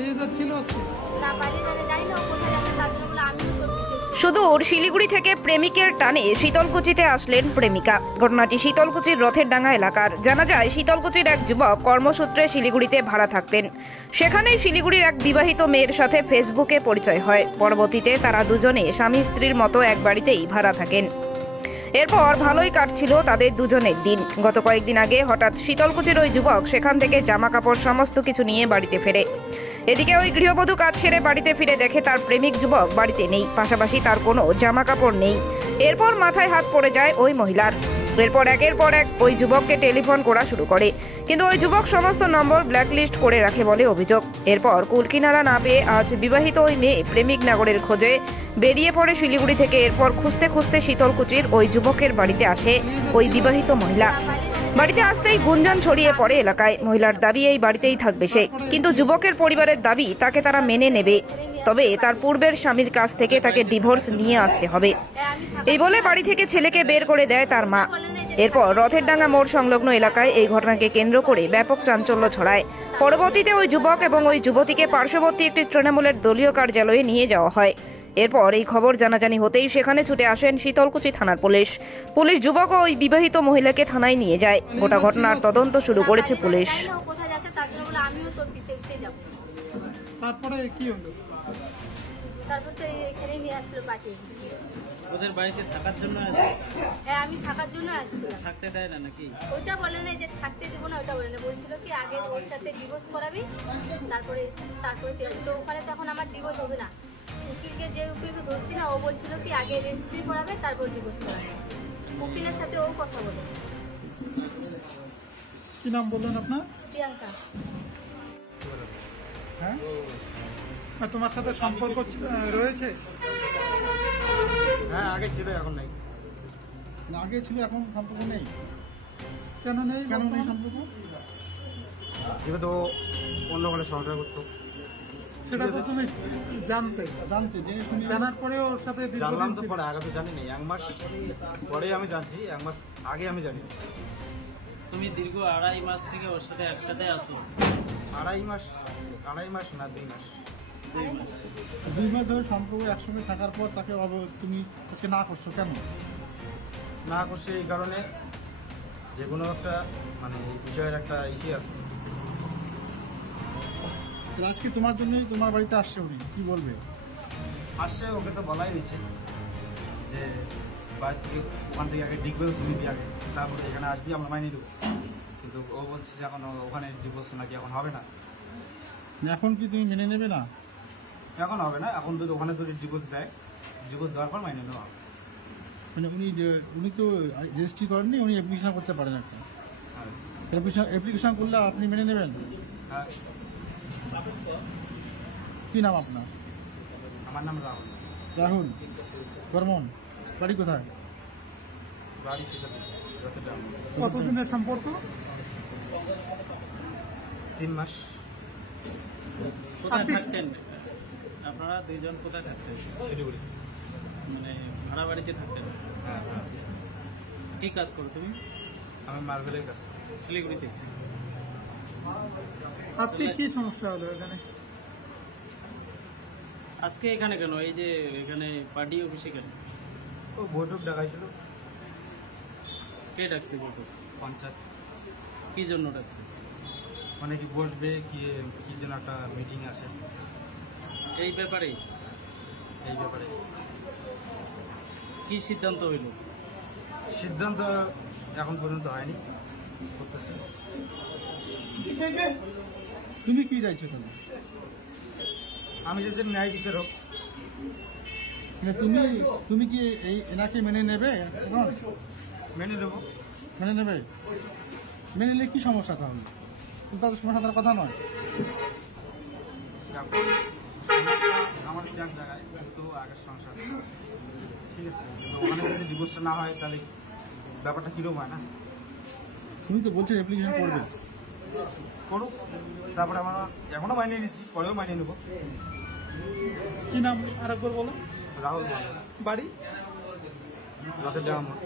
পালিয়ে যাচ্ছিল না, পালিয়ে যাবে জানি না কোথায় যাবে, তার জন্য বলে আমিও করতে চেয়েছি। সুদূর শিলিগুড়ি থেকে প্রেমিকের টানে শীতলকুচিতে আসলেন প্রেমিকা। ঘটনাটি শীতলকুচির রথের ডাঙ্গা এলাকার। জানা যায় শীতলকুচির এক যুবক কর্মসূত্রে শিলিগুড়িতে ভাড়া থাকতেন। সেখানেই শিলিগুড়ির এক বিবাহিত মেয়ের সাথে ফেসবুকে পরিচয় হয়। পরবর্তীতে তারা দুজনে স্বামী স্ত্রীর মতো এক বাড়িতেই ভাড়া থাকেন। এরপর ভালোই কাটছিল তাদের দুজনের দিন। গত কয়েকদিন আগে হঠাৎ শীতলকুচির ওই যুবক সেখান থেকে জামা কাপড় সমস্ত কিছু নিয়ে বাড়িতে ফেরে। এদিকে ওই গৃহবধূ কাজ সেরে বাড়িতে ফিরে দেখে তার প্রেমিক যুবক বাড়িতে নেই, পাশাপাশি তার কোনো জামা কাপড় নেই। এরপর মাথায় হাত পড়ে যায় ওই মহিলার। এরপর একের পর এক ওই যুবককে টেলিফোন করা শুরু করে, কিন্তু ওই যুবক সমস্ত নম্বর ব্ল্যাকলিস্ট করে রাখে বলে অভিযোগ। এরপর কুলকিনারা না পেয়ে আজ বিবাহিত ওই মেয়ে প্রেমিক নাগরের খোঁজে বেরিয়ে পড়ে শিলিগুড়ি থেকে। এরপর খুঁজতে খুঁজতে শীতলকুচির ওই যুবকের বাড়িতে আসে ওই বিবাহিত মহিলা। বাড়িতে আসতেই গুঞ্জন ছড়িয়ে পড়ে এলাকায়। মহিলার দাবি এই বাড়িতেই থাকবে সে, কিন্তু যুবকের পরিবারের দাবি তাকে তারা মেনে নেবে, তবে তার পূর্বের স্বামীর কাছ থেকে তাকে ডিভোর্স নিয়ে আসতে হবে। এই বলে বাড়ি থেকে ছেলেকে বের করে দেয় তার মা। এরপর রথের ডাঙ্গা মোড় সংলগ্ন এলাকায় এই ঘটনাকে কেন্দ্র করে ব্যাপক চাঞ্চল্য ছড়ায়। পরবর্তীতে ওই যুবক এবং ওই যুবতীকে পার্শ্ববর্তী একটি তৃণমূলের দলীয় কার্যালয়ে নিয়ে যাওয়া হয়। এরপর এই খবর জানাজানি হতেই সেখানে ছুটে আসেন শীতলকুচি থানার পুলিশ। যুবক ও ওই বিবাহিত মহিলাকে থানায় নিয়ে যায়। গোটা ঘটনার তদন্ত শুরু করেছে পুলিশ। কোথায় যাচ্ছে তার জন্য বলে আমিও তোর পিছে যাব। তারপরে কি হলো? তারপর তো এখানে নিয়ে আসলো পাঠিয়ে। ওদের বাড়িতে থাকার জন্য আসে? হ্যাঁ, আমি থাকার জন্য আসছিলাম। থাকতে দেয় না নাকি? ওইটা বলে না যে থাকতে দেবো না, ওইটা বলে না। বলছিল কি আগে ওর সাথে ডিভোর্স করাবি, তারপরে তো ওখানে তখন আমার ডিভোর্স হবে না। উকিলকে যে উকিলকে ধরছি না, ও বলছিল কি আগে রেজিস্ট্রি করাবে তারপর ডিভোর্স করাবে। উকিলের সাথে ও কথা বলে। কি নাম বললেন আপনার? প্রিয়াঙ্কা। হ্যাঁ, তোমার সাথে সম্পর্ক রয়েছে? হ্যাঁ, আগে ছিল, এখন নেই। আগে ছিল, এখন সম্পর্ক নেই। কেন নেই? কেন নেই সম্পর্ক? যেহেতু অন্য কোনো সংসার করতো। সেটা তো তুমি জানতে জেনে শুনে জানার পরে ওর সাথে জানলাম তো পরে, আগে তো জানি না। 1 মাস পরে আমি জানছি, 1 মাস আগে আমি জানি। তুমি দীর্ঘ 2.5 মাস থেকে ওর সাথে একসাথে আছো? 2.5 মাস না, 2 মাস। 2 মাস ধরে সম্পর্ক একসঙ্গে থাকার পর তাকে তুমি আজকে না করছো কেন? না করছে এই কারণে, যে কোনো একটা মানে এই বিষয়ের একটা ইস্যু আছে। আজকে তোমার জন্যই তোমার বাড়িতে আসছে, উনি কি বলবে? আসছে, ওকে তো বলাই হয়েছে যে বাড়ি থেকে ওখান থেকে আগে ডিভোর্স নিবি আগে, তারপরে এখানে আসবি, আমরা মাইনে দেবো। কিন্তু ও বলছে যে এখন ওখানে ডিভোর্স নাকি এখন হবে না। এখন কি তুমি মেনে নেবে না? এখন হবে না, এখন যদি ওখানে যদি ডিভোর্স দেয়, ডিভোর্স দেওয়ার পর মাইনে নেওয়া হবে। মানে উনি তো রেজিস্ট্রি করেননি, উনি অ্যাপ্লিকেশন করতে পারেন একটা। অ্যাপ্লিকেশন করলে আপনি মেনে নেবেন? হ্যাঁ। কি নাম আপনার? আমার নাম রাহুল। রাহুল বর্মন। বাড়ি কোথায়? বাড়ি সেটা কতদিনের সম্পর্ক? 3 মাস। কোথায় থাকতেন আপনারা দুইজন? কোথায় থাকতেন? শিলিগুড়ি। মানে ভাড়া বাড়িতে থাকতেন? হ্যাঁ। কি কাজ করো তুমি? আমি মার্বেলের কাজ। শিলিগুড়িতে। আজকে কি সমস্যা হলো এখানে? আজকে এখানে কেন? এই যে এখানে পার্টি অফিসে কেন? ও বৈঠক ডাকাইছিল। কে ডাকছে বৈঠক? পঞ্চায়েত। কি জন্য ডাকছে? মানে কি বসবে, কি যেন একটা মিটিং আছে এই ব্যাপারেই? এই ব্যাপারে কি সিদ্ধান্ত হইল? সিদ্ধান্ত এখন পর্যন্ত হয়নি, করতেছে। তুমি কি চাইছো তাহলে? আমি যে ন্যায় বিচার হোক। মানে তুমি কি এই এনাকে মেনে নেবে? এখন মেনে নেবো। মেনে নেবে? মেনে নিলে কি সমস্যা তাহলে? তাদের সমস্যা তার কথা নয়। এখন আমার চার জায়গায় কিন্তু আগের সংসার, ঠিক আছে, ওখানে যদি ডিভোর্সটা না হয় তাহলে ব্যাপারটা কিরকম হয় না? তুমি তো বলছেন অ্যাপ্লিকেশন করবে, করুক, তারপরে আমরা এখনো মাইনে নিচ্ছি, পরেও মাইনে নেবো। কি নাম আরেকবার বলো? রাহুল। বাড়ি? রাতের ডাঙ্গা মোড়।